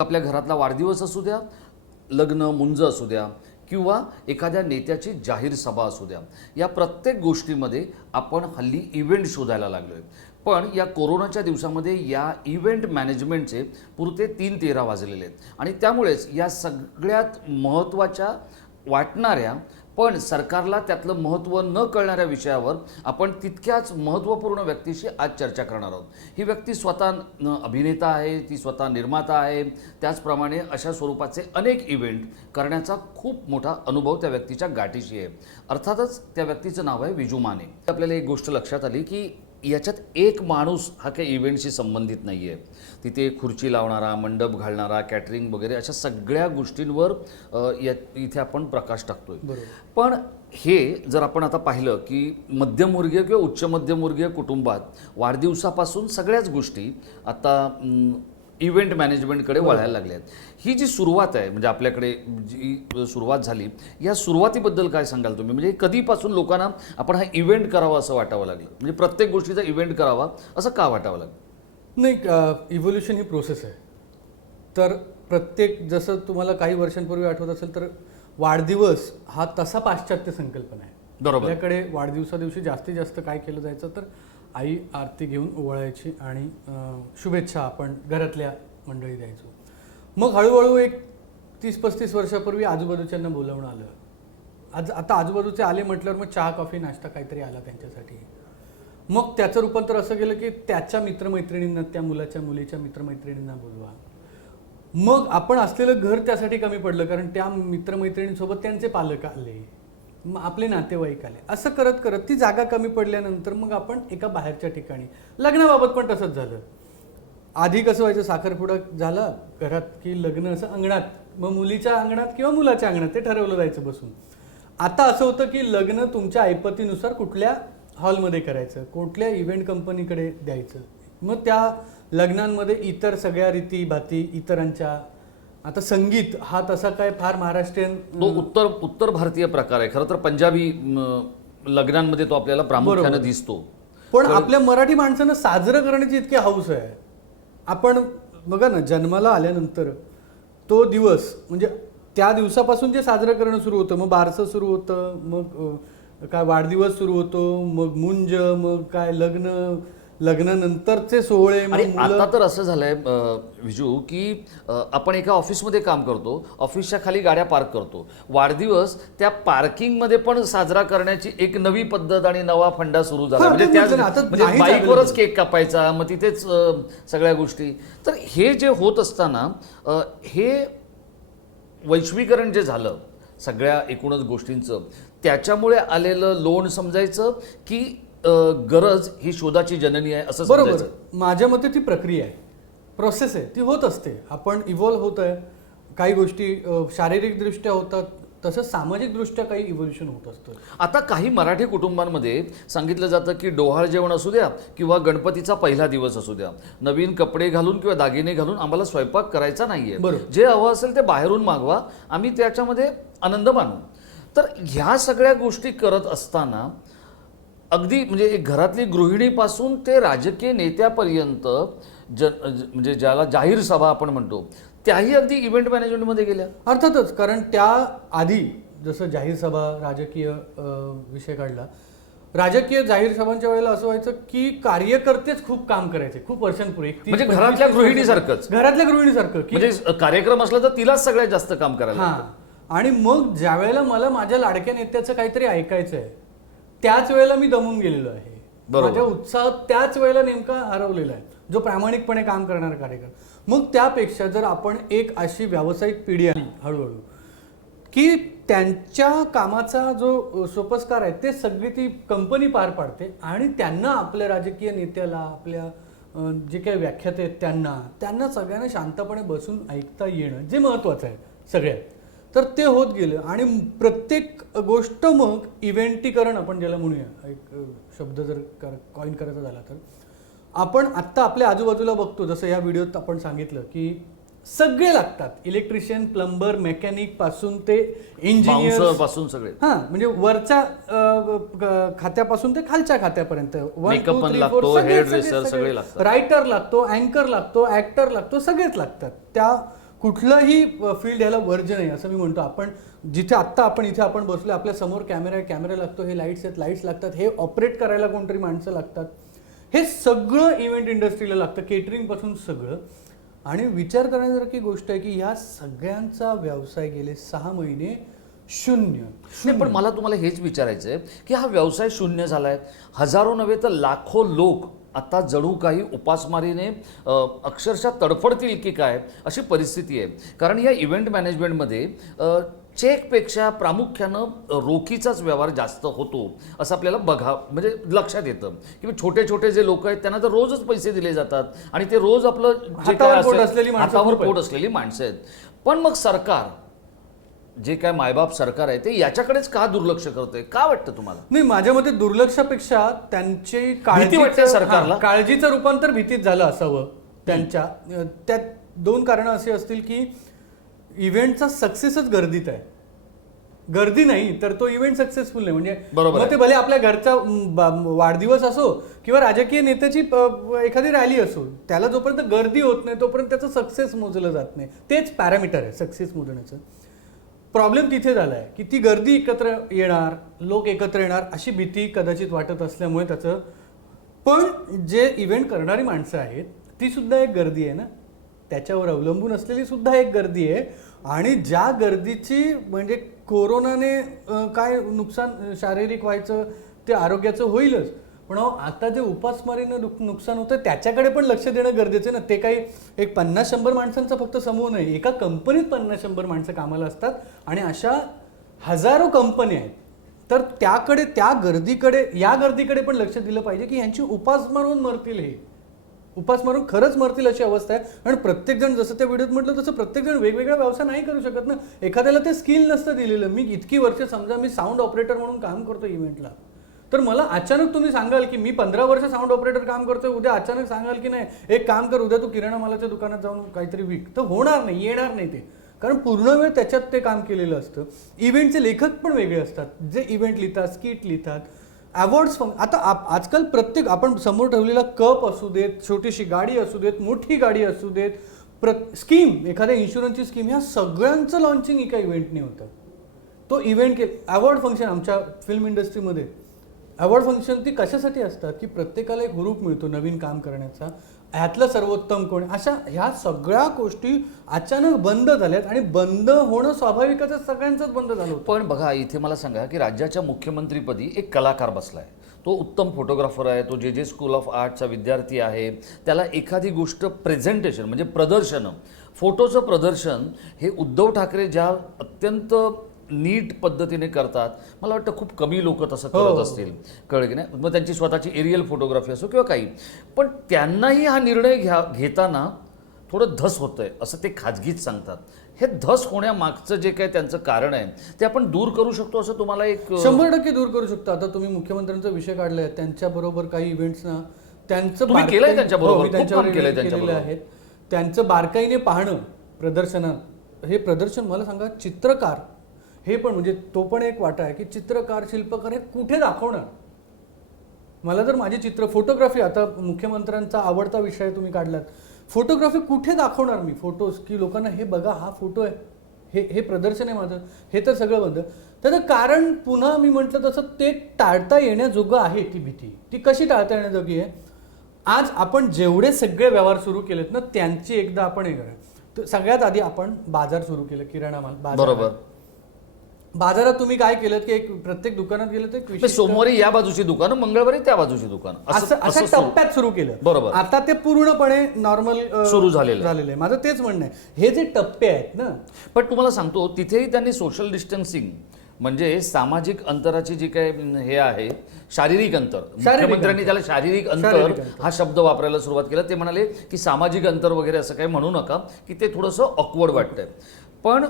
आपल्या घरातला वाढदिवस असू द्या, लग्न मुंज असू द्या किंवा एखाद्या नेत्याची जाहीर सभा असू द्या, या प्रत्येक गोष्टीमध्ये आपण हल्ली इव्हेंट शोधायला लागलोय. पण या कोरोनाच्या दिवसामध्ये या इव्हेंट मॅनेजमेंटचे पुरते 3:13 वाजलेले आहेत आणि त्यामुळेच या सगळ्यात महत्त्वाच्या वाटणाऱ्या पण सरकारला त्यातलं महत्त्व न कळणाऱ्या विषयावर आपण तितक्याच महत्त्वपूर्ण व्यक्तीशी आज चर्चा करणार आहोत. ही व्यक्ती स्वतः अभिनेता आहे, ती स्वतः निर्माता आहे, त्याचप्रमाणे अशा स्वरूपाचे अनेक इव्हेंट करण्याचा खूप मोठा अनुभव त्या व्यक्तीच्या गाठीशी आहे. अर्थातच त्या व्यक्तीचं नाव आहे विजू माने. आपल्याला एक गोष्ट लक्षात आली की याच्यात एक माणूस हा काही इव्हेंटशी संबंधित नाही आहे. तिथे खुर्ची लावणारा, मंडप घालणारा, कॅटरिंग वगैरे अशा सगळ्या गोष्टींवर इथे आपण प्रकाश टाकतोय. पण हे जर आपण आता पाहिलं की मध्यमवर्गीय किंवा उच्च मध्यमवर्गीय कुटुंबात वाढदिवसापासून सगळ्याच गोष्टी आता इव्हेंट मॅनेजमेंटकडे वळायला लागल्या आहेत. ही जी सुरुवात आहे, म्हणजे आपल्याकडे जी सुरुवात झाली, या सुरुवातीबद्दल काय सांगाल तुम्ही? म्हणजे कधीपासून लोकांना आपण हा इव्हेंट करावा असं वाटावं लागलं, म्हणजे प्रत्येक गोष्टीचा इव्हेंट करावा असं का वाटावं लागलं? नाही, इव्होल्युशन ही प्रोसेस आहे. तर प्रत्येक, जसं तुम्हाला काही वर्षांपूर्वी आठवत असेल तर वाढदिवस हा तसा पाश्चात्य संकल्पना आहे. बरोबर. आपल्याकडे वाढदिवसा दिवशी जास्तीत जास्त काय केलं जायचं तर आई आरती घेऊन ओवाळायची आणि शुभेच्छा आपण घरातल्या मंडळी द्यायचो. मग हळूहळू एक 30-35 वर्षापूर्वी आजूबाजूच्यांना बोलावणं आलं. आता आजूबाजूचे आले म्हटल्यावर मग चहा कॉफी नाश्ता काहीतरी आला त्यांच्यासाठी. मग त्याचं रूपांतर असं केलं की त्याच्या मित्रमैत्रिणींना, त्या मुलाच्या मुलीच्या मित्रमैत्रिणींना बोलवा. मग आपण असलेलं घर त्यासाठी कमी पडलं, कारण त्या मित्रमैत्रिणींसोबत त्यांचे पालक आले, मग आपले नातेवाईक आले. असं करत करत ती जागा कमी पडल्यानंतर मग आपण एका बाहेरच्या ठिकाणी, लग्नाबाबत पण तसंच झालं. आधी कसं व्हायचं, साखरपुडा झाला घरात की लग्न असं अंगणात, मग मुलीच्या अंगणात किंवा मुलाच्या अंगणात ते ठरवलं जायचं बसून. आता असं होतं की लग्न तुमच्या ऐपतीनुसार कुठल्या हॉलमध्ये करायचं, कुठल्या इव्हेंट कंपनीकडे द्यायचं. मग त्या लग्नांमध्ये इतर सगळ्या रीती भाती इतरांच्या. आता संगीत हा तसा काय फार महाराष्ट्रीयन, तो उत्तर भारतीय प्रकार आहे. खरं तर पंजाबी लग्नांमध्ये तो आपल्याला प्रामुख्याने दिसतो. पण आपल्या मराठी माणसानं साजरं करण्याची इतकी हौस आहे. आपण बघा ना, जन्माला आल्यानंतर तो दिवस, म्हणजे त्या दिवसापासून जे साजरं करणं सुरू होतं, मग बारसं सुरू होतं, मग काय वाढदिवस सुरू होतो, मग मुंज, मग काय लग्न, लग्नानंतरचे सोहळे. आता तर असं झालंय विजू की आपण एका ऑफिसमध्ये काम करतो, ऑफिसच्या खाली गाड्या पार्क करतो, वाढदिवस त्या पार्किंगमध्ये पण साजरा करण्याची एक नवी पद्धत आणि नवा फंडा सुरू झाला. म्हणजे बाईकवरच केक कापायचा, मग तिथेच सगळ्या गोष्टी. तर हे जे होत असताना हे वैश्वीकरण जे झालं सगळ्या एकूणच गोष्टींचं, त्याच्यामुळे आलेलं लोण समजायचं की गरज ही शोधाची जननी आहे असं बरोबर? समजायचं? माझ्या मते ती प्रक्रिया आहे, प्रोसेस आहे, ती होत असते. आपण इव्हॉल्व्ह होत आहे. काही गोष्टी शारीरिकदृष्ट्या होतात, तसंच सामाजिकदृष्ट्या काही इव्होल्युशन होत असतं. आता काही मराठी कुटुंबांमध्ये सांगितलं जातं की डोहाळ जेवण असू द्या किंवा गणपतीचा पहिला दिवस असू द्या, नवीन कपडे घालून किंवा दागिने घालून आम्हाला स्वयंपाक करायचा नाहीये, जे हवं असेल ते बाहेरून मागवा, आम्ही त्याच्यामध्ये आनंद मानू. तर ह्या सगळ्या गोष्टी करत असताना अगदी म्हणजे एक घरातली गृहिणीपासून ते राजकीय नेत्यापर्यंत म्हणजे ज्याला जाहीर सभा आपण म्हणतो, त्याही अगदी इव्हेंट मॅनेजमेंटमध्ये गेल्या. अर्थातच, कारण त्या आधी जसं जाहीर सभा, राजकीय विषय काढला, राजकीय जाहीर सभांच्या वेळेला असं व्हायचं की कार्यकर्तेच खूप काम करायचे खूप वर्षांपूर्वी. म्हणजे घरातल्या गृहिणीसारखंच, म्हणजे कार्यक्रम असला तर तिलाच सगळ्यात जास्त काम करायला. आणि मग ज्या वेळेला मला माझ्या लाडक्या नेत्याचं काहीतरी ऐकायचं आहे, त्याच वेळेला मी दमून गेलेलो आहे. माझ्या उत्साहात त्याच वेळेला नेमका हरवलेला आहे जो प्रामाणिकपणे काम करणारा कार्यक्रम. मग त्यापेक्षा जर आपण एक अशी व्यावसायिक पिढी आली हळूहळू की त्यांच्या कामाचा जो सोपस्कार आहे ते सगळी ती कंपनी पार पाडते आणि त्यांना, आपल्या राजकीय नेत्याला, आपल्या जे काही व्याख्याते आहेत त्यांना सगळ्यांना शांतपणे बसून ऐकता येणं जे महत्त्वाचं आहे सगळ्यात, तर ते होत गेलं. आणि प्रत्येक गोष्ट मग इव्हेंटीकरण आपण ज्याला म्हणूया, एक शब्द जर कॉइन करायचा झाला तर, आपण आत्ता आपल्या आजूबाजूला बघतो, जसं या व्हिडिओत आपण सांगितलं की सगळे लागतात, इलेक्ट्रिशियन, प्लंबर, मेकॅनिक पासून ते इंजिनियर पासून सगळे. म्हणजे वरच्या खात्यापासून ते खालच्या खात्यापर्यंत, रायटर लागतो, अँकर लागतो, ऍक्टर लागतो, सगळेच लागतात. त्या कुठलंही फील्ड याला वर्ज नाही असं मी म्हणतो. आपण जिथे आत्ता आपण इथे आपण बसलो, आपल्या समोर कॅमेरा लागतो, हे लाईट्स लागतात, हे ऑपरेट करायला कोणतरी माणसं लागतात, हे सगळं इव्हेंट इंडस्ट्रीला लागतं, केटरिंग पासून सगळं. आणि विचार करण्यासारखी गोष्ट आहे की ह्या सगळ्यांचा व्यवसाय गेले 6 महिने शून्य. नाही, पण मला तुम्हाला हेच विचारायचं आहे की हा व्यवसाय शून्य झालाय. हजारो नव्हे तर लाखो लोक आता जणू काही उपासमारीने अक्षरशः तडफडतील की काय अशी परिस्थिती आहे. कारण या इव्हेंट मॅनेजमेंटमध्ये चेकपेक्षा प्रामुख्यानं रोखीचाच व्यवहार जास्त होतो असं आपल्याला म्हणजे लक्षात येतं की छोटे छोटे जे लोक आहेत त्यांना तर रोजच पैसे दिले जातात आणि ते रोज आपलं जे काय हातावर पोट असेल, असलेली माणसं हातावर खूप आहेत. पोट असलेली माणसं आहेत. पण मग सरकार जे काय मायबाप सरकार आहे ते याच्याकडेच का दुर्लक्ष करतंय, का वाटतं तुम्हाला? नाही, माझ्या मते दुर्लक्षापेक्षा त्यांची भीती वाटते सरकारला? काळजीचं रूपांतर भीतीत झालं असावं त्यांच्या. त्यात 2 कारणं अशी असतील की इव्हेंटचा सक्सेसच गर्दीत आहे. गर्दी नाही तर तो इव्हेंट सक्सेसफुल नाही. म्हणजे बरोबर मग ते भले आपल्या घरचा वाढदिवस असो किंवा राजकीय नेत्याची एखादी रॅली असो, त्याला जोपर्यंत गर्दी होत नाही तोपर्यंत त्याचं सक्सेस मोजलं जात नाही. तेच पॅरामीटर आहे सक्सेस मोजण्याचं. प्रॉब्लेम तिथे झाला आहे की ती गर्दी एकत्र येणार, लोक एकत्र येणार अशी भीती कदाचित वाटत असल्यामुळे त्याचं. पण जे इव्हेंट करणारी माणसं आहेत ती सुद्धा एक गर्दी आहे ना, त्याच्यावर अवलंबून असलेली सुद्धा एक गर्दी आहे. आणि ज्या गर्दीची म्हणजे कोरोनाने काय नुकसान शारीरिक व्हायचं ते आरोग्याचं होईलच, पण आता जे उपासमारीनं नुकसान होतं त्याच्याकडे पण लक्ष देणं गरजेचं आहे ना. ते काही एक 50-100 माणसांचा फक्त समूह नाही, एका कंपनीत 50-100 माणसं कामाला असतात आणि अशा हजारो कंपन्या आहेत. तर त्याकडे त्या गर्दीकडे या गर्दीकडे पण लक्ष दिलं पाहिजे की यांची उपास मारून मरतील, हे उपास मारून खरंच मरतील अशी अवस्था आहे. आणि प्रत्येकजण जसं त्या व्हिडिओत म्हटलं तसं प्रत्येकजण वेगवेगळा व्यवसाय नाही करू शकत ना. एखाद्याला ते स्किल नसतं दिलेलं. मी इतकी वर्ष समजा मी साऊंड ऑपरेटर म्हणून काम करतो इव्हेंटला, तर मला अचानक तुम्ही सांगाल की मी 15 वर्ष साऊंड ऑपरेटर काम करतोय, उद्या अचानक सांगाल की नाही एक काम कर, उद्या तू किराणा मालाच्या दुकानात जाऊन काहीतरी विक, तर होणार नाही, येणार नाही ते. कारण पूर्ण वेळ त्याच्यात ते काम केलेलं असतं. इव्हेंटचे लेखक पण वेगळे असतात जे इव्हेंट लिहितात, स्किट लिहितात, अवॉर्ड्स. आता आजकाल प्रत्येक आपण समोर ठेवलेला कप असू देत, छोटीशी गाडी असू देत, मोठी गाडी असू देत, स्कीम, एखाद्या इन्शुरन्सची स्कीम, ह्या सगळ्यांचं लॉन्चिंग एका इव्हेंटने होतं. तो इव्हेंट अवॉर्ड फंक्शन आमच्या फिल्म इंडस्ट्रीमध्ये अवॉर्ड फंक्शन ती कशासाठी असतात की प्रत्येकाला एक हुरूप मिळतो नवीन काम करण्याचा, ह्यातलं सर्वोत्तम कोण, अशा ह्या सगळ्या गोष्टी अचानक बंद झाल्यात. आणि बंद होणं स्वाभाविकच, सगळ्यांचंच बंद झालं होतं. पण बघा इथे मला सांगा की राज्याच्या मुख्यमंत्रीपदी एक कलाकार बसलाय, तो उत्तम फोटोग्राफर आहे, तो जे स्कूल ऑफ आर्टचा विद्यार्थी आहे. त्याला एखादी गोष्ट प्रेझेंटेशन म्हणजे प्रदर्शन, फोटोचं प्रदर्शन हे उद्धव ठाकरे ज्या अत्यंत नीट पद्धतीने करतात, मला वाटतं खूप कमी लोक तसं करत असतील, कळलं की नाही. मग त्यांची स्वतःची एरियल फोटोग्राफी असो किंवा काही, पण त्यांनाही हा निर्णय घेताना थोडं धस होतंय असं ते खाजगीत सांगतात. हे धस होण्यामागचं जे काही त्यांचं कारण आहे ते आपण दूर करू शकतो असं तुम्हाला एक 100% दूर करू शकतो. आता तुम्ही मुख्यमंत्र्यांचा विषय काढलाय, त्यांच्याबरोबर काही इव्हेंट्सना त्यांचं तुम्ही केलंय त्यांच्याबरोबर, मी खूप काम केलंय केलेलं आहेत. त्यांचं बारकाईने पाहणं प्रदर्शनात, हे प्रदर्शन मला सांगा चित्रकार हे पण म्हणजे तो पण एक वाटा आहे की चित्रकार शिल्पकार हे कुठे दाखवणार. मला जर माझी चित्र फोटोग्राफी, आता मुख्यमंत्र्यांचा आवडता विषय तुम्ही काढलात, फोटोग्राफी कुठे दाखवणार मी फोटोज की लोकांना हे बघा हा फोटो आहे, हे प्रदर्शन आहे माझं, हे तर सगळं बंद. त्याचं कारण पुन्हा मी म्हटलं तसं ते टाळता येण्याजोगं आहे. ती भीती ती कशी टाळता येण्याजोगी आहे. आज आपण जेवढे सगळे व्यवहार सुरू केलेत ना त्यांची एकदा आपण हे करा. सगळ्यात आधी आपण बाजार सुरू केलं, किराणा माल बाजार. बरोबर. बाजारात तुम्ही काय केलं की एक प्रत्येक दुकानात गेलं तर सोमवारी या बाजूची दुकानं, मंगळवारी त्या बाजूची दुकानं, असं टप्प्यात सुरू केलं. बरोबर. आता ते पूर्णपणे नॉर्मल सुरू झालेलं आहे. माझं तेच म्हणणं आहे, हे जे टप्पे आहेत ना. पण तुम्हाला सांगतो तिथेही त्यांनी सोशल डिस्टन्सिंग म्हणजे सामाजिक अंतराची जी काय हे आहे, शारीरिक अंतर, मुख्यमंत्र्यांनी त्याला शारीरिक अंतर हा शब्द वापरायला सुरुवात केला. ते म्हणाले की सामाजिक अंतर वगैरे असं काही म्हणू नका की ते थोडंसं ऑकवर्ड वाटतंय. पण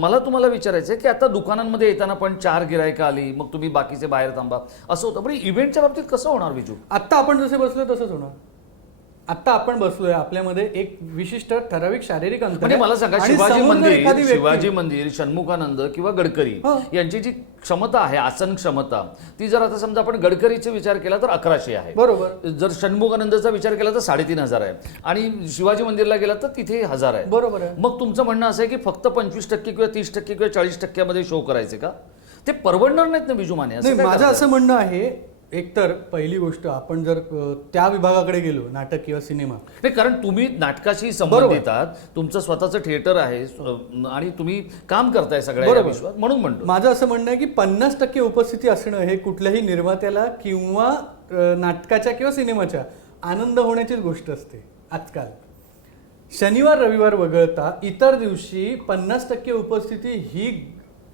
मला तुम्हाला विचारायचं आहे की आता दुकानांमध्ये येताना पण 4 गिरायकं आली, मग तुम्ही बाकीचे बाहेर थांबा असं होतं. पण इव्हेंटच्या बाबतीत कसं होणार विजू? आता आपण जसे बसलो तसंच होणार. आता आपण बसलोय, आपल्यामध्ये एक विशिष्ट ठराविक शारीरिक अंतर म्हणजे आहे. मला सांगा, आणि शिवाजी समोर जर एखादी मंदिर व्यक्ती- शिवाजी मंदिर षण्मुखानंद किंवा गडकरी हो. यांची जी क्षमता आहे, आसन क्षमता, ती जर आता समजा आपण गडकरीचा विचार केला तर 1100 आहे. बरोबर जर षण्मुखानंदचा विचार केला तर 3500 आहे आणि शिवाजी मंदिरला गेला तर तिथे 1000 आहे. बरोबर आहे. मग तुमचं म्हणणं असं आहे की फक्त 25% किंवा 30% किंवा 40% शो करायचे का? ते परवडणार नाहीत ना बिजू माने? नाही, माझं असं म्हणणं आहे, एकतर पहिली गोष्ट आपण जर त्या विभागाकडे गेलो, नाटक किंवा सिनेमा, नाही, कारण तुम्ही नाटकाशी संबंधित आहात, तुमचं स्वतःचं थिएटर आहे आणि तुम्ही काम करताय सगळ्या या बरोबर. विश्वात, म्हणून म्हणतो. माझं असं म्हणणं आहे की 50% उपस्थिती असणं हे कुठल्याही निर्मात्याला किंवा नाटकाच्या किंवा सिनेमाच्या आनंद होण्याचीच गोष्ट असते आजकाल. शनिवार रविवार वगळता इतर दिवशी 50% उपस्थिती ही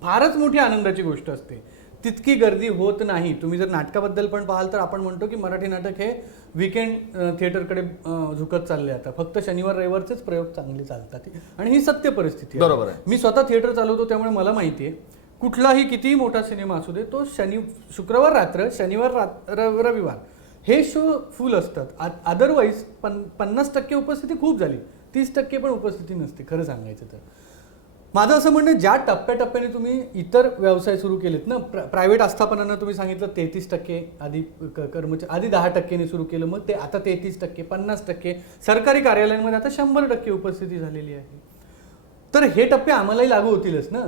फारच मोठी आनंदाची गोष्ट असते. तितकी गर्दी होत नाही. तुम्ही जर नाटकाबद्दल पण पाहाल तर आपण म्हणतो की मराठी नाटक हे विकेंड थिएटरकडे झुकत चालले. आता फक्त शनिवार रविवारचेच प्रयोग चांगले चालतात आणि ही सत्य परिस्थिती आहे. बरोबर आहे. मी स्वतः थिएटर चालवतो, त्यामुळे मला माहिती आहे कुठलाही कितीही मोठा सिनेमा असू दे, तो शुक्रवार रात्र, शनिवार रविवार हे शो फुल असतात. अदरवाईज 50% उपस्थिती खूप झाली, 30% पण उपस्थिती नसते खरं सांगायचं तर. माझं असं म्हणणं, ज्या टप्प्याटप्प्याने तुम्ही इतर व्यवसाय सुरू केलेत ना, प्रायव्हेट आस्थापनांना तुम्ही सांगितलं 33% आधी कर्मचारी, आधी 10%ने सुरू केलं, मग ते आता 33%, 50%, सरकारी कार्यालयांमध्ये आता 100% उपस्थिती झालेली आहे. तर हे टप्पे आम्हालाही लागू होतीलच ना.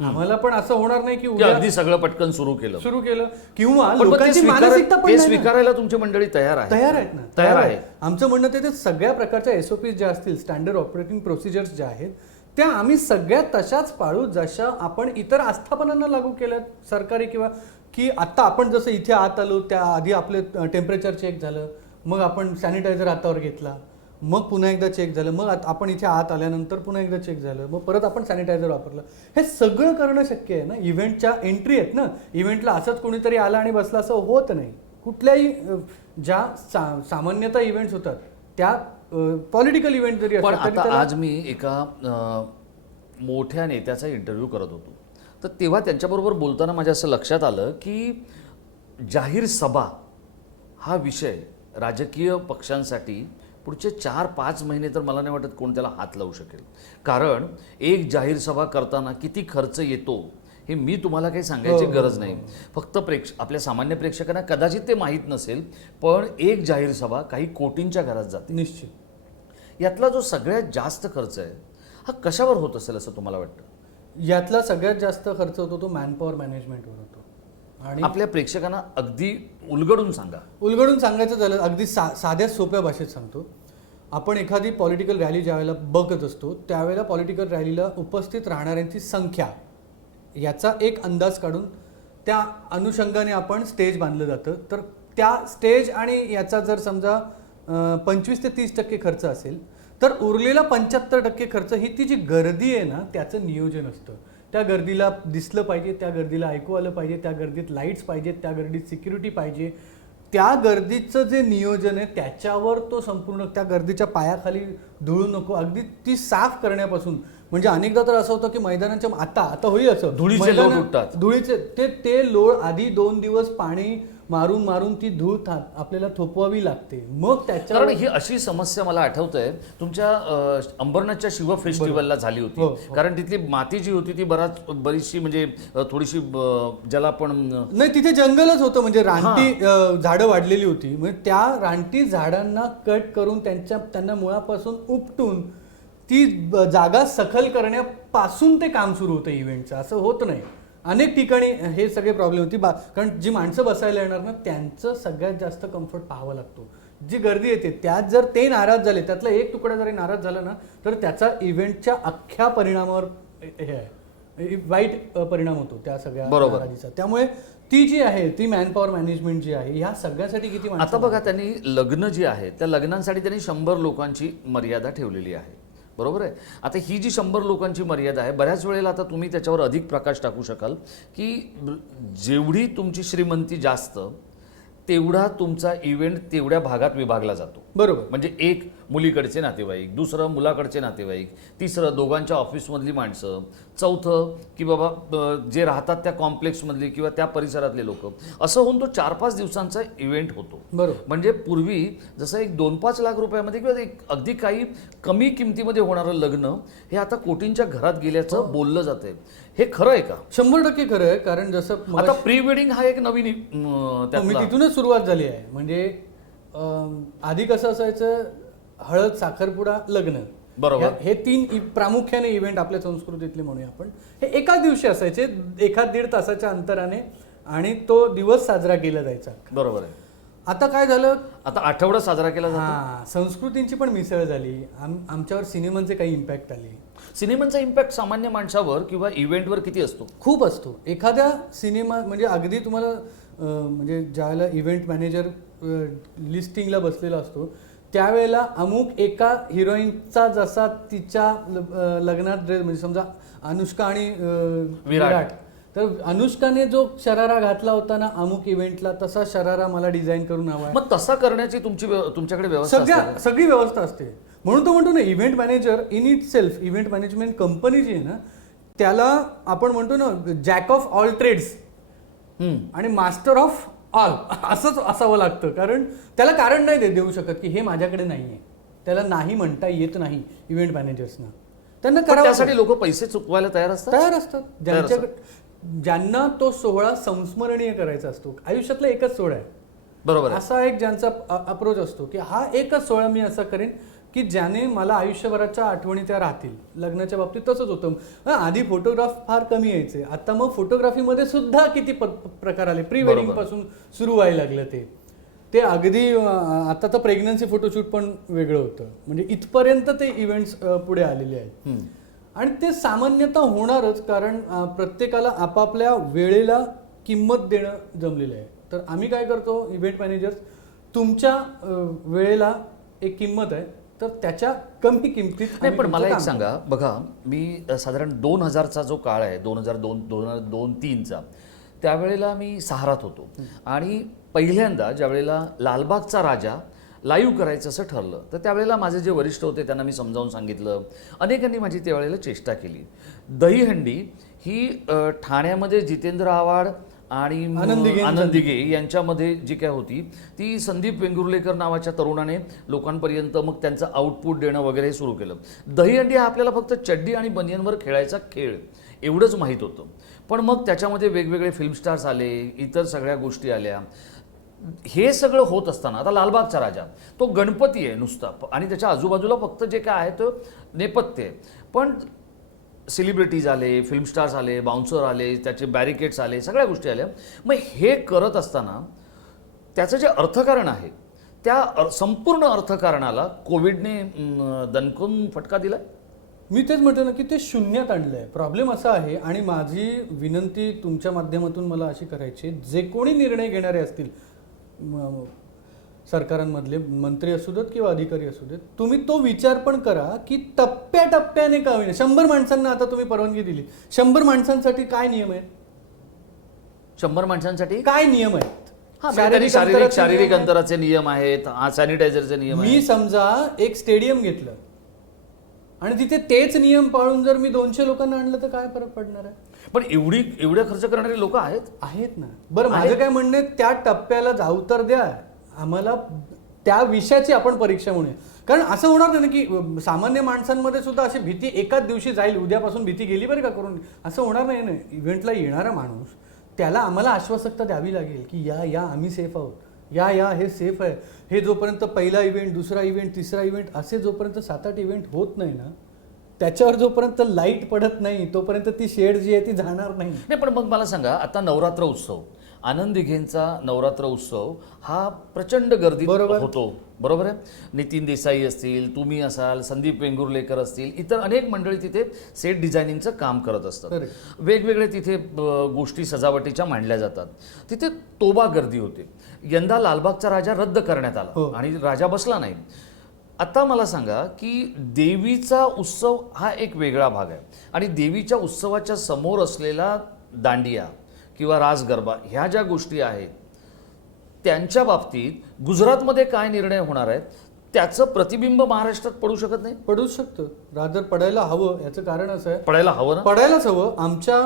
आम्हाला पण असं होणार नाही की की अगदी सगळं पटकन सुरू केलं किंवा पण ते लोकांची मानसिकता पण ते नाही ना. स्वीकारायला तुमची मंडळी तयार आहे. तयार आहेत ना, तयार आहे. आमचं म्हणणं ते सगळ्या प्रकारच्या SOPs ज्या असतील, स्टँडर्ड ऑपरेटिंग प्रोसिजर्स ज्या आहेत, त्या आम्ही सगळ्या तशाच पाळू जशा आपण इतर आस्थापनांना लागू केल्यात, सरकारी किंवा की आता आपण जसं इथे आत आलो त्या आधी आपले टेम्परेचर चेक झालं, मग आपण सॅनिटायझर हातावर घेतला, मग पुन्हा एकदा चेक झालं, मग आपण इथे आत आल्यानंतर पुन्हा एकदा चेक झालं, मग परत आपण सॅनिटायझर वापरलं. हे सगळं करणं शक्य आहे ना. इव्हेंटच्या एंट्री आहेत ना, इव्हेंटला असंच कोणीतरी आला आणि बसला असं होत नाही. कुठल्याही ज्या सामान्यतः इव्हेंट्स होतात त्या पॉलिटिकल इव्हेंट जरी पण असतात तरी आता त्याला- आज मी एका मोठ्या नेत्याचा इंटरव्ह्यू करत होतो, तर तेव्हा त्यांच्याबरोबर बोलताना माझ्या असं लक्षात आलं की जाहीर सभा हा विषय राजकीय पक्षांसाठी पुढचे 4-5 महिने तर मला नाही वाटत कोण त्याला हात लावू शकेल. कारण एक जाहीर सभा करताना किती खर्च येतो हे मी तुम्हाला काही सांगायची गरज नाही. फक्त आपल्या सामान्य प्रेक्षकांना कदाचित ते माहीत नसेल, पण एक जाहीर सभा काही कोटींच्या घरात जाते. निश्चित. यातला जो सगळ्यात जास्त खर्च आहे हा कशावर होत असेल असं तुम्हाला वाटतं? यातला सगळ्यात जास्त खर्च होतो तो मॅनपॉवर मॅनेजमेंटवर होतो. आणि आपल्या प्रेक्षकांना अगदी उलगडून सांगा. उलगडून सांगायचं झालं, अगदी साध्या सोप्या भाषेत सांगतो. आपण एखादी पॉलिटिकल रॅली ज्यावेळेला बघत असतो त्यावेळेला पॉलिटिकल रॅलीला उपस्थित राहणाऱ्यांची संख्या याचा एक अंदाज काढून त्या अनुषंगाने आपण स्टेज बांधलं जातं. तर त्या स्टेज आणि याचा जर समजा 25 ते 30% खर्च असेल, तर उरलेला 75% खर्च ही ती जी गर्दी आहे ना त्याचं नियोजन असतं. त्या गर्दीला दिसलं पाहिजे, त्या गर्दीला ऐकू आलं पाहिजे, त्या गर्दीत लाईट्स पाहिजेत, त्या गर्दीत सिक्युरिटी पाहिजे. त्या गर्दीचं जे नियोजन आहे त्याच्यावर तो संपूर्ण, त्या गर्दीच्या पायाखाली धूळ नको, अगदी ती साफ करण्यापासून. म्हणजे अनेकदा तर असं होतं की मैदानाच्या आता होईल असं धुळीचे लोळ उठतात. धुळीचे ते लोळ आधी 2 दिवस पाणी मारून मारून ती धूळ आपल्याला थोपवावी लागते. मग त्याच्या कारण ही अशी समस्या मला आठवतंय तुमच्या अंबरनाथच्या शिव फेस्टिवलला झाली हो, होती. हो. कारण तिथली माती जी होती ती बरीचशी म्हणजे थोडीशी ज्याला आपण नाही, तिथे जंगलच होतं. म्हणजे रानटी झाडं वाढलेली होती. म्हणजे त्या रानटी झाडांना कट करून त्यांना मुळापासून उपटून ती जागा सखल करण्यापासून ते काम सुरू होतं इव्हेंटचं. असं होत नाही. अनेक ठिकाणी हे सगळे प्रॉब्लेम होती. कारण जी माणसं बसायला येणार ना त्यांचं सगळ्यात जास्त कम्फर्ट पाहावा लागतो. जी गर्दी येते त्यात जर ते नाराज झाले, त्यातला एक तुकडा जरी नाराज झाला ना तर त्याचा इव्हेंटच्या अख्ख्या परिणामावर हे आहे, वाईट परिणाम होतो त्या सगळ्या नाराजीचा. त्यामुळे ती जी आहे ती मॅनपॉवर मॅनेजमेंट जी आहे ह्या सगळ्यासाठी किती माणसं. आता बघा, त्यांनी लग्न जी आहे त्या लग्नांसाठी त्यांनी 100 लोकांची मर्यादा ठेवलेली आहे, बरोबर आहे. आता ही जी 100 लोकांची मर्यादा आहे, बऱ्याच वेळेला आता तुम्ही त्याच्यावर अधिक प्रकाश टाकू शकाल की जेवढी तुमची श्रीमंती जास्त तेवढा तुमचा इव्हेंट तेवढ्या भागात विभागला जातो. बरोबर. म्हणजे एक मुलीकडचे नातेवाईक, दुसरं मुलाकडचे नातेवाईक, तिसरं दोघांच्या ऑफिसमधली माणसं, चौथं की बाबा जे राहतात त्या कॉम्प्लेक्समधली किंवा त्या परिसरातले लोक, असं होऊन तो 4-5 दिवसांचा इव्हेंट होतो. बरोबर. म्हणजे पूर्वी जसं एक 2-5 लाख रुपयामध्ये किंवा एक अगदी काही कमी किमतीमध्ये होणारं लग्न हे आता कोटींच्या घरात गेल्याचं बोललं जातंय. हे खरं आहे का? 100% खरं आहे. कारण जसं आता प्री वेडिंग हा एक नवीन मी त्यातला तिथूनच सुरुवात झाली आहे. म्हणजे आधी कसं असायचं, हळद, साखरपुडा, लग्न, बरोबर. हे 3 प्रामुख्याने इव्हेंट आपल्या संस्कृतीतले म्हणूया आपण, हे एकाच दिवशी असायचे, 1-1.5 तासाच्या अंतराने, आणि तो दिवस साजरा केला जायचा. बरोबर आहे. आता काय झालं, आता आठवडा साजरा केला जातो. संस्कृतींची पण मिसळ झाली. आमच्यावर सिनेमांचे काही इम्पॅक्ट आले. सिनेमांचा इम्पॅक्ट सामान्य माणसावर किंवा इव्हेंटवर किती असतो? खूप असतो. एखाद्या सिनेमा म्हणजे अगदी तुम्हाला म्हणजे ज्यावेळेला इव्हेंट मॅनेजर लिस्टिंगला बसलेला असतो त्यावेळेला अमुक एका हिरोईनचा जसा तिच्या लग्नात ड्रेस, म्हणजे समजा अनुष्का आणि विराट, तर अनुष्काने जो शरारा घातला होता ना अमुक इव्हेंटला, तसा शरारा मला डिझाईन करून हवा आहे. मग तसा करण्याची तुमच्याकडे व्यवस्था असते? सगळी व्यवस्था असते. म्हणून तो म्हणतो ना, event manager in itself, event management company जी आहे ना, त्याला आपण म्हणतो ना जॅक ऑफ ऑल ट्रेड्स आणि मास्टर ऑफ ऑल असंच असावं लागतं. कारण त्याला कारण नाही देऊ शकत की हे माझ्याकडे नाही आहे, त्याला नाही म्हणता येत नाही. इव्हेंट मॅनेजर्सना त्यांना त्यासाठी लोक पैसे चुकवायला तयार असतात. ज्यांना तो सोहळा संस्मरणीय करायचा असतो, आयुष्यातला एकच सोहळा आहे, बरोबर, असा एक ज्यांचा अप्रोच असतो की हा एकच सोहळा मी असा करेन की ज्याने मला आयुष्यभराच्या आठवणी त्या राहतील. लग्नाच्या बाबतीत तसंच होतं. आधी फोटोग्राफ फार कमी यायचे, आता मग फोटोग्राफीमध्ये सुद्धा किती प्रकार आले. प्री वेडिंग पासून सुरू व्हायला लागलं ते अगदी. आता तर प्रेग्नन्सी फोटोशूट पण वेगळं होतं. म्हणजे इथपर्यंत ते इव्हेंट्स पुढे आलेले आहेत. आणि ते सामान्यतः होणारच, कारण प्रत्येकाला आपापल्या वेळेला किंमत देणं जमलेलं आहे. तर आम्ही काय करतो, इव्हेंट मॅनेजर्स, तुमच्या वेळेला एक किंमत आहे, तर त्याच्या कमी किमतीत. नाही, पण मला एक सांगा, बघा, मी साधारण 2000चा जो काळ आहे, 2002-2003चा, त्यावेळेला मी सहारात होतो. आणि पहिल्यांदा ज्या वेळेला लालबागचा राजा लाईव्ह करायचं असं ठरलं, तर त्यावेळेला माझे जे वरिष्ठ होते त्यांना मी समजावून सांगितलं. अनेकांनी माझी त्यावेळेला चेष्टा केली. दहीहंडी ही ठाण्यामध्ये जितेंद्र आव्हाड आणि आनंद दिघे यांच्यामध्ये जी काय होती, ती संदीप वेंगुर्लेकर नावाच्या तरुणाने लोकांपर्यंत मग त्यांचं आउटपुट देणं वगैरे सुरू केलं. दहीहंडी हा आपल्याला फक्त चड्डी आणि बनियनवर खेळायचा खेळ एवढंच माहीत होतं. पण मग त्याच्यामध्ये वेगवेगळे फिल्म स्टार्स आले, इतर सगळ्या गोष्टी आल्या. हे सगळं होत असताना आता लालबागचा राजा तो गणपती आहे नुसता, आणि त्याच्या आजूबाजूला फक्त जे काय आहे तो नेपथ्य आहे. पण सेलिब्रिटीज आले, फिल्म स्टार्स आले, बाउन्सर आले, त्याचे बॅरिकेड्स आले, सगळ्या गोष्टी आल्या. मग हे करत असताना त्याचं जे अर्थकारण आहे, त्या संपूर्ण अर्थकारणाला कोविडने दणकून फटका दिला. मी तेच म्हणतो ना की ते शून्यात आणलं आहे. प्रॉब्लेम असा आहे. आणि माझी विनंती तुमच्या माध्यमातून मला अशी करायची, जे कोणी निर्णय घेणारे असतील, सरकारांमधले मंत्री असू देत किंवा अधिकारी असू देत, तुम्ही तो विचार पण करा की टप्प्याटप्प्याने का होईना, 100 माणसांना आता तुम्ही परवानगी दिली, 100 माणसांसाठी काय नियम आहेत, 100 माणसांसाठी काय नियम आहेत. शारीरिक अंतराचे नियम आहेत, सॅनिटायझरचे नियम. मी समजा एक स्टेडियम घेतलं आणि तिथे तेच नियम पाळून जर मी 200 लोकांना आणलं तर काय फरक पडणार आहे. पण एवढ्या खर्च करणारे लोक आहेत ना. बरं, माझं काय म्हणणं आहे, त्या टप्प्याला जाऊ तर द्या आम्हाला, त्या विषयाची आपण परीक्षा म्हणूया. कारण असं होणार नाही ना की सामान्य माणसांमध्ये सुद्धा अशी भीती एकाच दिवशी जाईल, उद्यापासून भीती गेली बरं का करून, असं होणार नाही ना. इव्हेंटला येणारा माणूस, त्याला आम्हाला आश्वासकता द्यावी लागेल की या आम्ही सेफ आहोत, या हे सेफ आहे. हे जोपर्यंत पहिला इव्हेंट, दुसरा इव्हेंट, तिसरा इव्हेंट, असे जोपर्यंत 7-8 इव्हेंट होत नाही ना, त्याच्यावर जोपर्यंत लाईट पडत नाही तोपर्यंत ती शेड जी आहे ती जाणार नाही. पण मग मला सांगा, आता नवरात्र उत्सव, आनंद दिघेंचा नवरात्र उत्सव हा प्रचंड गर्दीत होतो, बरोबर आहे. नितीन देसाई असतील, तुम्ही असाल, संदीप वेंगुर्लेकर असतील, इतर अनेक मंडळी तिथे सेट डिझायनिंगचं काम करत असतात. वेगवेगळे तिथे गोष्टी सजावटीच्या मांडल्या जातात. तिथे तोबा गर्दी होते. यंदा लालबागचा राजा रद्द करण्यात आला आणि राजा बसला नाही. आता मला सांगा की देवीचा उत्सव हा एक वेगळा भाग आहे, आणि देवीच्या उत्सवाच्या समोर असलेला दांडिया किंवा रास गरबा ह्या ज्या गोष्टी आहेत त्यांच्या बाबतीत गुजरातमध्ये काय निर्णय होणार आहेत त्याचं प्रतिबिंब महाराष्ट्रात पडू शकत नाही? पडूच शकतं, रादर पडायला हवं. याचं कारण असं आहे, पडायला हवं ना? पडायलाच हवं. आमच्या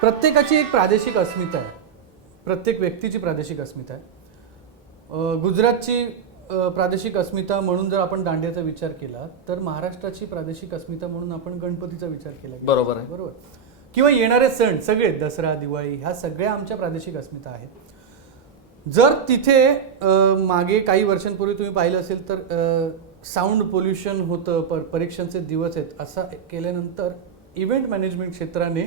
प्रत्येकाची एक प्रादेशिक अस्मिता आहे, प्रत्येक व्यक्तीची प्रादेशिक अस्मिता आहे. गुजरातची प्रादेशिक अस्मिता म्हणून जर आपण दांडियाचा विचार केला तर महाराष्ट्राची प्रादेशिक अस्मिता म्हणून आपण गणपतीचा विचार केला. बरोबर आहे. बरोबर. किंवा येणारे सण सगळे, दसरा, दिवाळी, ह्या सगळ्या आमच्या प्रादेशिक अस्मिता आहेत. जर तिथे मागे काही वर्षांपूर्वी तुम्ही पाहिलं असेल तर साऊंड पोल्युशन होतं, परीक्षांचे दिवस आहेत, असं केल्यानंतर इव्हेंट मॅनेजमेंट क्षेत्राने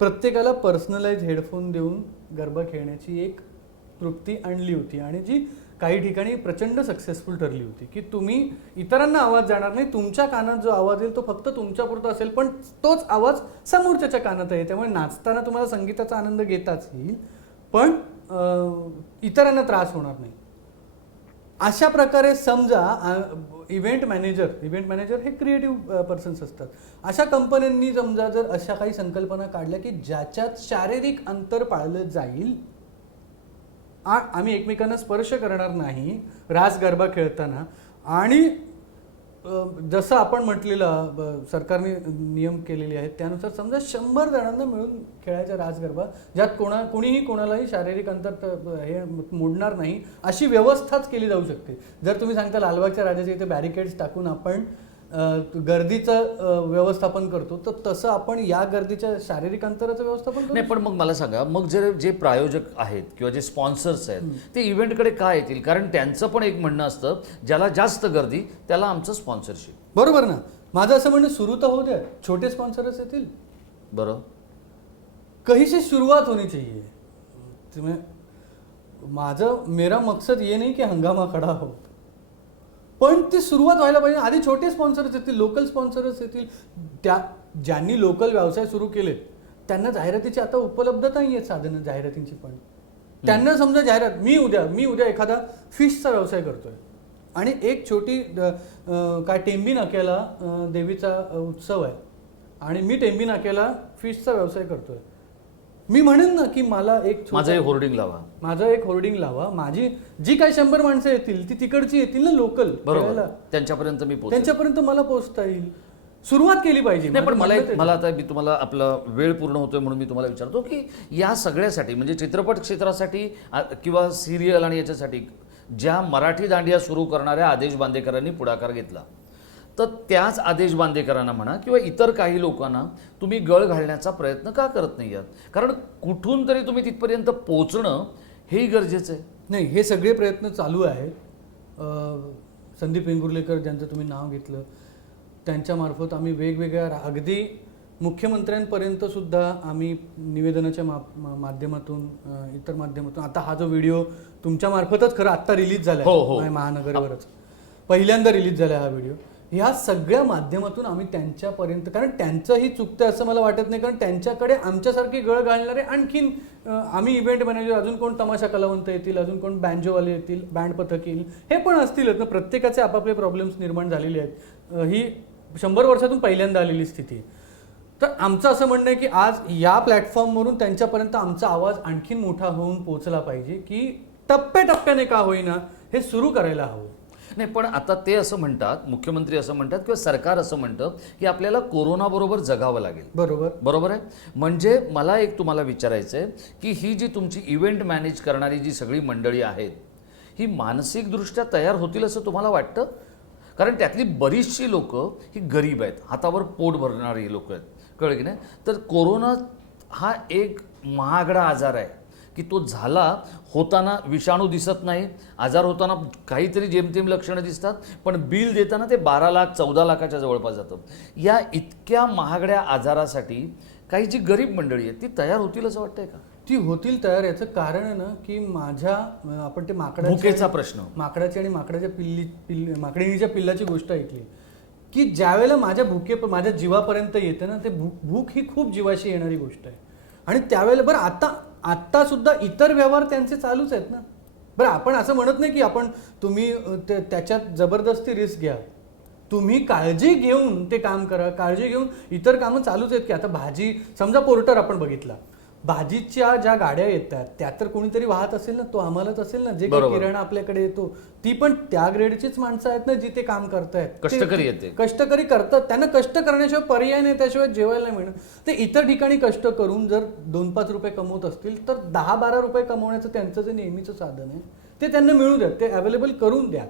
प्रत्येकाला पर्सनलाइज हेडफोन देऊन गरबा खेळण्याची एक तृप्ती आणली होती आणि जी काही ठिकाणी प्रचंड सक्सेसफुल ठरली होती. की तुम्ही इतरांना आवाज जाणार नाही, तुमच्या कानात जो आवाज येईल तो फक्त तुमच्यापुरता असेल, पण तोच आवाज समोरच्याच्या कानात आहे. त्यामुळे नाचताना तुम्हाला संगीताचा आनंद घेताच येईल, पण इतरांना त्रास होणार नाही. अशा प्रकारे समजा इव्हेंट मॅनेजर हे क्रिएटिव्ह पर्सन्स असतात. अशा कंपन्यांनी समजा जर अशा काही संकल्पना काढल्या की ज्याच्यात शारीरिक अंतर पाळलं जाईल, आम्ही एकमेकांना स्पर्श करणार नाही रास गरबा खेळताना, आणि जसं आपण म्हटलेलं सरकारने नियम केलेले आहेत त्यानुसार समजा 100 जणांना मिळून खेळायचा रास गरबा, ज्यात कोणीही कोणालाही शारीरिक अंतर हे मोडणार नाही, अशी व्यवस्थाच केली जाऊ शकते. जर तुम्ही सांगता लालबागच्या राजाच्या इथे बॅरिकेड्स टाकून आपण गर्दीचं व्यवस्थापन करतो, तर तसं आपण या गर्दीच्या शारीरिक अंतराचं व्यवस्थापन नाही. पण मग मला सांगा, मग जे प्रायोजक आहेत किंवा जे स्पॉन्सर्स आहेत ते इव्हेंटकडे का येतील? कारण त्यांचं पण एक म्हणणं असतं, ज्याला जास्त गर्दी त्याला आमचं स्पॉन्सरशिप. बरोबर ना. माझं असं म्हणणं, सुरू तर होऊ द्या, छोटे स्पॉन्सरच येतील. बरोबर. कहीं से शुरुआत होनी चाहिए. मेरा मकसद ये नहीं कि हंगामा खड़ा हो, पण ती सुरुवात व्हायला पाहिजे. आधी छोटे स्पॉन्सर्स येतील, लोकल स्पॉन्सर्स येतील. ज्यांनी लोकल व्यवसाय सुरू केले त्यांना जाहिरातीची आता उपलब्धता नाही आहे, साधनं जाहिरातींची. पण त्यांना समजा जाहिरात, मी उद्या एखादा फिशचा व्यवसाय करतोय आणि एक छोटी टेंबी नाक्याला देवीचा उत्सव आहे आणि मी टेंबी नाक्याला फिशचा व्यवसाय करतोय. मी म्हणेन ना की मला माझं एक होर्डिंग लावा. माझी जी काही 100 माणसं येतील ती तिकडची येतील ना, लोकल. बरोबर. त्यांच्यापर्यंत मला पोहोचता येईल. सुरुवात केली पाहिजे. नाही, पण मला आता मी तुम्हाला, आपला वेळ पूर्ण होतोय म्हणून मी तुम्हाला विचारतो की या सगळ्यासाठी, म्हणजे चित्रपट क्षेत्रासाठी किंवा सिरियल आणि याच्यासाठी ज्या मराठी दांडिया सुरू करणाऱ्या आदेश बांदेकरांनी पुढाकार घेतला, तर त्याच आदेश बांदेकरांना म्हणा किंवा इतर काही लोकांना तुम्ही गळ घालण्याचा प्रयत्न का करत नाही आहात? कारण कुठून तरी तुम्ही तिथपर्यंत पोहोचणं हेही गरजेचं आहे. नाही, हे सगळे प्रयत्न चालू आहेत. संदीप वेंगुर्लेकर ज्यांचं तुम्ही नाव घेतलं, त्यांच्यामार्फत आम्ही वेगवेगळ्या, अगदी मुख्यमंत्र्यांपर्यंत सुद्धा आम्ही निवेदनाच्या माध्यमातून, इतर माध्यमातून, आता हा जो व्हिडिओ तुमच्या मार्फतच खरं आत्ता रिलीज झाला आहे महानगरवरच, पहिल्यांदा रिलीज झाला हा व्हिडिओ, ह्या सगळ्या माध्यमातून आम्ही त्यांच्यापर्यंत, कारण त्यांचंही चुकतं असं मला वाटत नाही, कारण त्यांच्याकडे आमच्यासारखे गळ घालणारे आणखीन आम्ही इव्हेंट मॅनेजर, अजून कोण तमाशा कलावंत येतील, अजून कोण बँजोवाले येतील, बँड पथक येईल, हे पण असतीलच ना. प्रत्येकाचे आपापले प्रॉब्लेम्स निर्माण झालेले आहेत. ही 100 वर्षातून पहिल्यांदा आलेली स्थिती आहे. तर आमचं असं म्हणणं आहे की आज या प्लॅटफॉर्मवरून त्यांच्यापर्यंत आमचा आवाज आणखीन मोठा होऊन पोहोचला पाहिजे, की टप्प्याटप्प्याने का होईना हे सुरू करायला हवं. नाही, पण आता ते असं म्हणतात, मुख्यमंत्री असं म्हणतात किंवा सरकार असं म्हणतं की आपल्याला कोरोनाबरोबर जगावं लागेल. बरोबर आहे. म्हणजे मला एक तुम्हाला विचारायचं आहे की ही जी तुमची इव्हेंट मॅनेज करणारी जी सगळी मंडळी आहेत, ही मानसिकदृष्ट्या तयार होतील असं तुम्हाला वाटतं? कारण त्यातली बरीचशी लोक ही गरीब आहेत, हातावर पोट भरणारी लोक आहेत, कळलं की नाही? तर कोरोना हा एक महागडा आजार आहे की तो झाला होताना विषाणू दिसत नाही, आजार होताना काहीतरी जेमतेम लक्षणं दिसतात, पण बिल देताना ते 12 लाख 14 लाखाच्या जवळपास जातं. या इतक्या महागड्या आजारासाठी काही जी गरीब मंडळी आहेत ती तयार होतील असं वाटतंय का? ती होतील तयार. याचं कारण आहे ना की आपण ते भुकेचा प्रश्न, माकडाची आणि माकडिणीच्या पिल्लाची गोष्ट ऐकली की ज्यावेळेला माझ्या जीवापर्यंत येते ना, ते भूक ही खूप जीवाशी येणारी गोष्ट आहे. आणि त्यावेळेला बरं, आत्ता सुद्धा इतर व्यवहार त्यांचे चालूच आहेत ना. बरं, आपण असं म्हणत नाही की तुम्ही त्याच्यात जबरदस्ती रिस्क घ्या. तुम्ही काळजी घेऊन ते काम करा, काळजी घेऊन इतर कामं चालूच आहेत. की आता भाजी, समजा पोर्टर आपण बघितला, भाजीच्या ज्या गाड्या येतात त्या तर कोणीतरी वाहत असेल ना, तो आम्हालाच असेल ना. जे काही बरोबर. किराणा आपल्याकडे येतो ती पण त्या ग्रेडचीच माणसं आहेत ना, जी ते काम करतायत. कष्टकरी येते. कष्टकरी करतात, त्यांना कष्ट करण्याशिवाय पर्याय नाही, त्याशिवाय जेवायला नाही मिळणार. ते इतर ठिकाणी कष्ट करून जर 2-5 रुपये कमवत असतील तर 10-12 रुपये कमवण्याचं त्यांचं जे नेहमीचं साधन आहे ते त्यांना मिळू द्या, ते अवेलेबल करून द्या.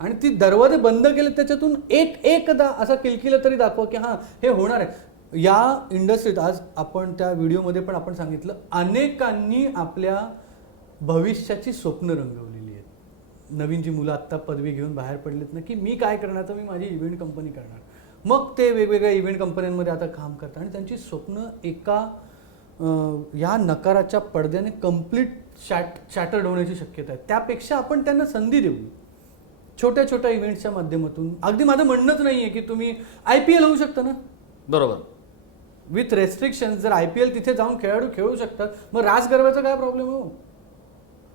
आणि ती दरवाजे बंद केले त्याच्यातून एकदा असं किलकिलं तरी दाखवा की हां हे होणार आहे. या इंडस्ट्रीत आज आपण त्या व्हिडिओमध्ये पण आपण सांगितलं, अनेकांनी आपल्या भविष्याची स्वप्न रंगवलेली आहेत. नवीन जी मुलं आत्ता पदवी घेऊन बाहेर पडलेत ना, की मी काय करणार, तर मी माझी इव्हेंट कंपनी करणार. मग ते वेगवेगळ्या इव्हेंट कंपन्यांमध्ये आता काम करतात आणि त्यांची स्वप्न एका या नकाराच्या पडद्याने कम्प्लीट शॅटर्ड होण्याची शक्यता आहे. त्यापेक्षा आपण त्यांना संधी देऊ छोट्या छोट्या इव्हेंट्सच्या माध्यमातून. अगदी माझं म्हणणंच नाही आहे की तुम्ही IPL होऊ शकता ना, बरोबर, विथ रेस्ट्रिक्शन. जर IPL तिथे जाऊन खेळाडू खेळू शकतात, मग रास गरवाचा काय प्रॉब्लेम हो.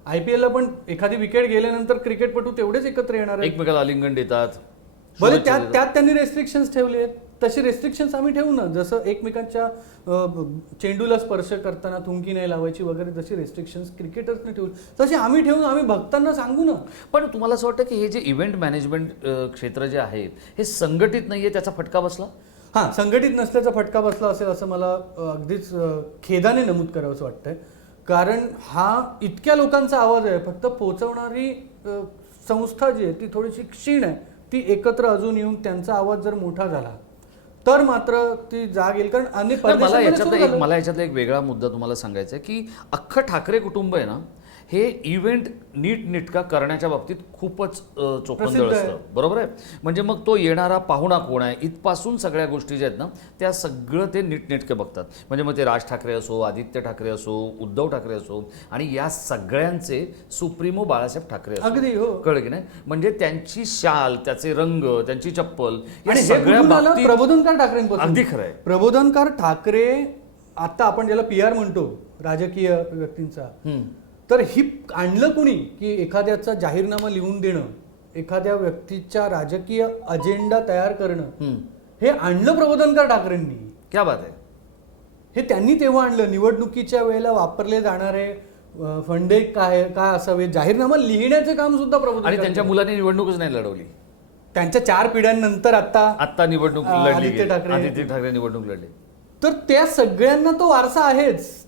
IPL ला पण एखादी विकेट गेल्यानंतर क्रिकेटपटू तेवढेच एकत्र येणार आहेत. एकमेकाला आलिंगन देतात. बरं, शुभेच्छा देतात. त्यात त्यांनी रेस्ट्रिक्शन्स ठेवले आहेत. तशी रेस्ट्रिक्शन्स आम्ही ठेवू ना, जसं एकमेकांच्या चेंडूला स्पर्श करताना थुंकी नाही लावायची वगैरे जशी रेस्ट्रिक्शन्स क्रिकेटर्सने ठेवली तशी आम्ही ठेवून आम्ही भक्तांना सांगू ना. पण तुम्हाला असं वाटतं की हे जे इव्हेंट मॅनेजमेंट क्षेत्र जे आहे हे संघटित नाहीये, त्याचा फटका बसला? हां, संघटित नसल्याचा फटका बसला असेल असं मला अगदीच खेदाने नमूद करावंसं वाटतंय. कारण हा इतक्या लोकांचा आवाज आहे, फक्त पोहोचवणारी संस्था जी आहे ती थोडीशी क्षीण आहे. ती एकत्र अजून येऊन त्यांचा आवाज जर मोठा झाला तर मात्र ती जाग येईल. कारण अनेक मला परदेशांमध्ये याच्यातला एक वेगळा मुद्दा तुम्हाला सांगायचा आहे की अख्खं ठाकरे कुटुंब आहे ना, हे इव्हेंट नीटनेटका करण्याच्या बाबतीत खूपच चोखंदळ प्रसिद्ध आहे. असतं. बरोबर आहे. म्हणजे मग तो येणारा पाहुणा कोण आहे इथपासून सगळ्या गोष्टी ज्या आहेत ना त्या सगळं ते नीटनेटके बघतात. म्हणजे मग ते राज ठाकरे असो, आदित्य ठाकरे असो, उद्धव ठाकरे असो आणि या सगळ्यांचे सुप्रीमो बाळासाहेब ठाकरे असो. अगदी हो. कळलं की नाही. म्हणजे त्यांची शाल, त्याचे रंग, त्यांची चप्पल या आणि हे सगळ्या कुठून आलं? बाबतीत प्रबोधनकार ठाकरेंपासून. अगदी खरं आहे. प्रबोधनकार ठाकरे आता आपण ज्याला PR म्हणतो राजकीय व्यक्तींचा, तर ही आणलं कुणी की एखाद्याचा जाहीरनामा लिहून देणं, एखाद्या व्यक्तीच्या राजकीय अजेंडा तयार करणं, हे आणलं प्रबोधनकार ठाकरेंनी. क्या बात आहे. हे त्यांनी तेव्हा आणलं. निवडणुकीच्या वेळेला वापरले जाणारे फंडे काय असावे, जाहीरनामा लिहिण्याचे काम सुद्धा प्रबोधनकार. आणि त्यांच्या मुलाने निवडणूकच नाही लढवली. त्यांच्या 4 पिढ्यांनंतर आता निवडणूक लढली आदित्य गेली. ठाकरे. आदित्य ठाकरे निवडणूक लढली. तर त्या सगळ्यांना तो वारसा आहेच.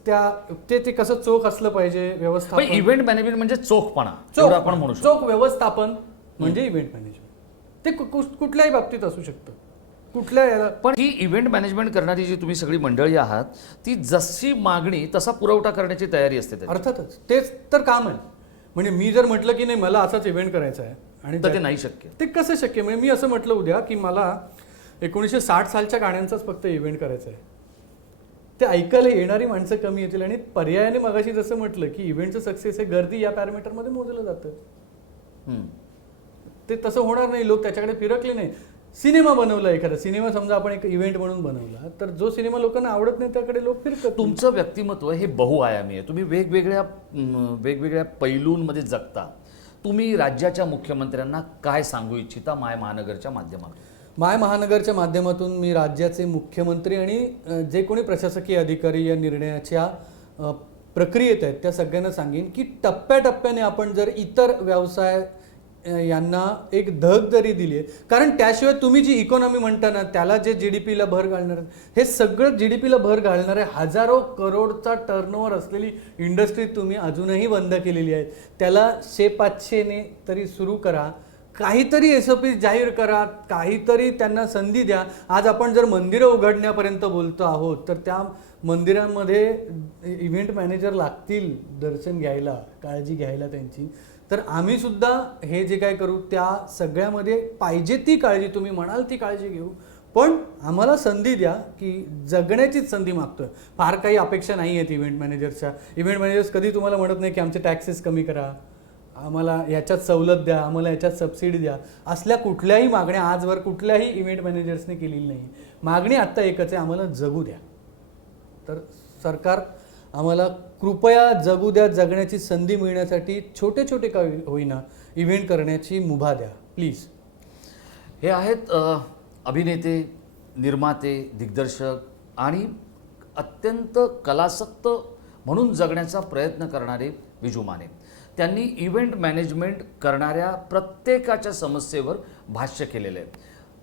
ते कसं चोख असलं पाहिजे, पण व्यवस्थापन. इव्हेंट मॅनेजमेंट म्हणजे चोखपणा, एवढं आपण म्हणू शकतो. चोख व्यवस्थापन म्हणजे इव्हेंट मॅनेजमेंट. ते कुठल्याही बाबतीत असू शकतं, कुठल्या याला. पण ही इव्हेंट मॅनेजमेंट करणारी जी तुम्ही सगळी मंडळी आहात, ती जशी मागणी तसा पुरवठा करण्याची तयारी असते त्याची. अर्थातच तेच तर काम आहे. म्हणजे मी जर म्हटलं की नाही मला असाच इव्हेंट करायचा आहे आणि तर ते नाही शक्य. ते कसं शक्य. म्हणजे मी असं म्हटलं उद्या की मला 1960 सालच्या गाण्यांचाच फक्त इव्हेंट करायचा आहे, ते ऐकायला येणारी माणसं कमी येतील. आणि पर्यायाने मगाशी जसं म्हटलं की इव्हेंटचं सक्सेस हे गर्दी या पॅरामीटरमध्ये मोजलं जातं. ते तसं होणार नाही. लोक त्याच्याकडे फिरकले नाही. सिनेमा बनवला, एखादा सिनेमा समजा आपण एक इव्हेंट म्हणून बनवला, तर जो सिनेमा लोकांना आवडत नाही त्याकडे लोक फिरकत. तुमचं व्यक्तिमत्व हे बहुआयामी आहे. तुम्ही वेगवेगळ्या पैलूंमध्ये जगता. तुम्ही राज्याच्या मुख्यमंत्र्यांना काय सांगू इच्छिता माय महानगरच्या माध्यमातून? माय महानगरच्या माध्यमातून मी राज्याचे मुख्यमंत्री आणि जे कोणी प्रशासकीय अधिकारी या निर्णयाच्या प्रक्रियेत आहेत त्या सगळ्यांना सांगेन की टप्प्याटप्प्याने आपण जर इतर व्यवसाय यांना एक धग जरी दिली आहे, कारण त्याशिवाय तुम्ही जी इकॉनॉमी म्हणता ना त्याला जे GDP ला भर घालणार आहेत, हे सगळं GDP ला भर घालणारे हजारो करोडचा टर्नओव्हर असलेली इंडस्ट्री तुम्ही अजूनही बंद केलेली आहे. त्याला 500ने तरी सुरू करा. काहीतरी SOP जाहीर करा, काहीतरी त्यांना संधी द्या. आज आपण जर मंदिरं उघडण्यापर्यंत बोलतो आहोत, तर त्या मंदिरांमध्ये इव्हेंट मॅनेजर लागतील दर्शन घ्यायला, काळजी घ्यायला त्यांची. तर आम्ही सुद्धा हे जे काय करू त्या सगळ्यामध्ये पाहिजे ती काळजी, तुम्ही म्हणाल ती काळजी घेऊ. पण आम्हाला संधी द्या की जगण्याचीच संधी मागतोय. फार काही अपेक्षा नाही आहेत इव्हेंट मॅनेजर्सच्या. इव्हेंट मॅनेजर्स कधी तुम्हाला म्हणत नाही की आमचे टॅक्सेस कमी करा, आम्हाला ह्याच्यात सवलत द्या, आम्हाला ह्याच्यात सबसिडी द्या. असल्या कुठल्याही मागण्या आजवर कुठल्याही इव्हेंट मॅनेजर्सने केलेली नाही. मागणी आत्ता एकच आहे, आम्हाला जगू द्या. तर सरकार आम्हाला कृपया जगू द्या. जगण्याची संधी मिळण्यासाठी छोटे छोटे का होईना इव्हेंट करण्याची मुभा द्या प्लीज. हे आहेत अभिनेते, निर्माते, दिग्दर्शक आणि अत्यंत कलासक्त म्हणून जगण्याचा प्रयत्न करणारे विजू माने. त्यांनी इव्हेंट मॅनेजमेंट करणाऱ्या प्रत्येकाच्या समस्येवर भाष्य केलेलं आहे.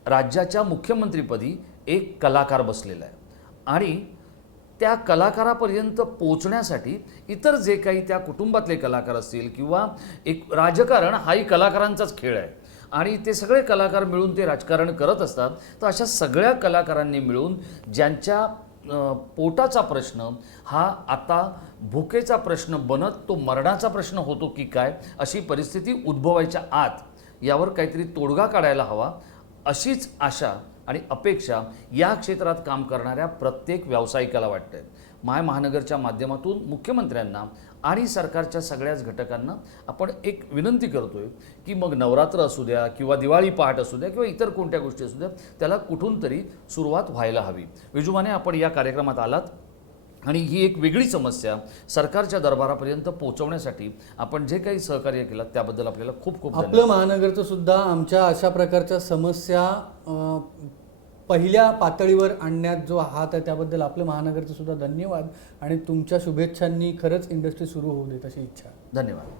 राज्याच्या मुख्यमंत्रीपदी एक कलाकार बसलेला आहे आणि त्या कलाकारापर्यंत पोचण्यासाठी इतर जे काही त्या कुटुंबातले कलाकार असतील किंवा एक राजकारण हाही कलाकारांचाच खेळ आहे आणि ते सगळे कलाकार मिळून ते राजकारण करत असतात. तर अशा सगळ्या कलाकारांनी मिळून ज्यांच्या पोटाचा प्रश्न हा आता भुकेचा प्रश्न बनत तो मरणाचा प्रश्न होतो की काय अशी परिस्थिती उद्भवायच्या आत यावर काहीतरी तोडगा काढायला हवा अशीच आशा आणि अपेक्षा या क्षेत्रात काम करणाऱ्या प्रत्येक व्यावसायिकाला वाटते. माय महानगरच्या माध्यमातून मुख्यमंत्र्यांना आणि सरकारच्या सगळ्याच घटकांना आपण एक विनंती करतोय की मग नवरात्र असू द्या किंवा दिवाळी पहाट असू द्या किंवा इतर कोणत्या गोष्टी असू द्या त्याला कुठून तरी सुरुवात व्हायला हवी. विजू माने, आपण या कार्यक्रमात आलात आणि ही एक वेगळी समस्या सरकारच्या दरबारापर्यंत पोहोचवण्यासाठी आपण जे काही सहकार्य केलं त्याबद्दल आपल्याला खूप खूप धन्यवाद. आपलं महानगरचं सुद्धा आमच्या अशा प्रकारच्या समस्या पहिल्या पातळीवर आणण्यात जो हात आहे त्याबद्दल आपलं महानगरचं सुद्धा धन्यवाद आणि तुमच्या शुभेच्छांनी खरंच इंडस्ट्री सुरू होऊ देत अशी इच्छा. धन्यवाद.